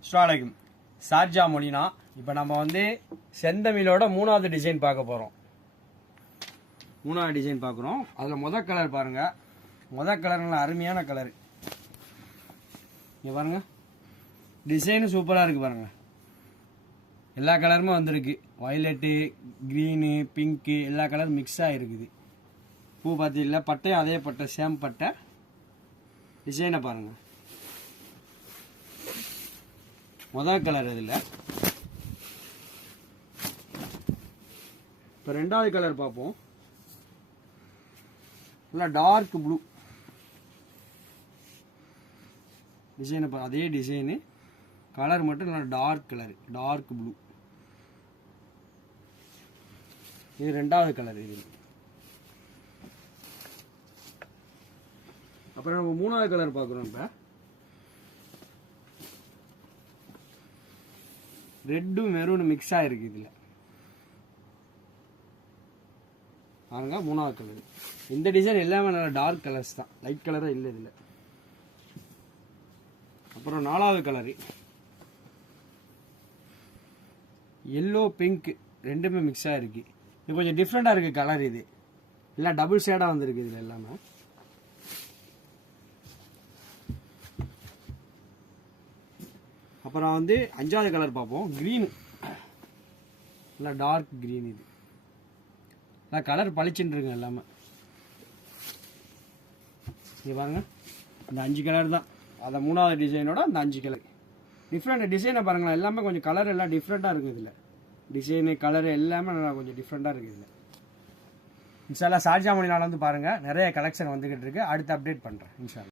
அஸ்ஸலாமு சார்ஜா மொழினா. இப்போ நம்ம வந்து செந்தமிழோட 3வது டிசைன் பார்க்க போகிறோம். 3வது டிசைன் பார்க்குறோம். அதில் முதல் கலர் பாருங்கள். முதல் கலர் நல்ல அருமையான கலரு. இங்கே பாருங்கள், டிசைனு சூப்பராக இருக்குது பாருங்கள். எல்லா கலருமே வந்திருக்கு. வயலட்டு, க்ரீனு, பிங்க்கு எல்லா கலரும் மிக்ஸாக இருக்குது. பூ பார்த்தீங்களா, பட்டையும் அதே பட்டை, சேம் பட்டை. டிசைனை பாருங்கள். முதல் கலர் இதில். இப்போ 2வது கலர் பார்ப்போம். நல்லா டார்க் ப்ளூ டிசைனை. அதே டிசைனு, கலர் மட்டும் நல்லா டார்க் கலர், டார்க் ப்ளூ. இது 2வது கலர். இது அப்புறம் நம்ம 3வது கலர் பார்க்குறோம். இப்போ ரெட்டு மெரூன் மிக்ஸ் ஆகிருக்கு இதில் பாருங்க. 3வது கலர். இந்த டிசைன் எல்லாமே நல்லா டார்க் கலர்ஸ் தான், லைட் கலராக இல்லை இதில். அப்புறம் 4வது கலரு எல்லோ பிங்க் ரெண்டுமே மிக்ஸ் ஆகிருக்கு. இது கொஞ்சம் டிஃப்ரெண்ட்டாக இருக்குது கலர். இது எல்லாம் டபுள் ஷேடாக வந்துருக்கு இதில் எல்லாமே. அப்புறம் வந்து 5வது கலர் பார்ப்போம். க்ரீனு, நல்லா டார்க் க்ரீன். இது நல்லா கலர் பளிச்சுன்னு இருக்குங்க எல்லாமே. இது பாருங்க, இந்த 5 கலர் தான். அதை 3வது டிசைனோட அந்த 5 கலர் டிஃப்ரெண்ட் டிசைனை பாருங்களேன். எல்லாமே கொஞ்சம் கலர் எல்லாம் டிஃப்ரெண்ட்டாக இருக்குது இதில். டிசைனு கலர் எல்லாமே நல்லா கொஞ்சம் டிஃப்ரெண்ட்டாக இருக்குது இதில். இன்ஷா அல்லாஹ் ஷார்ஜா மொழினால வந்து பாருங்கள், நிறைய கலெக்ஷன் வந்துக்கிட்டு இருக்குது. அடுத்து அப்டேட் பண்ணுறேன் இன்ஷா அல்லாஹ்.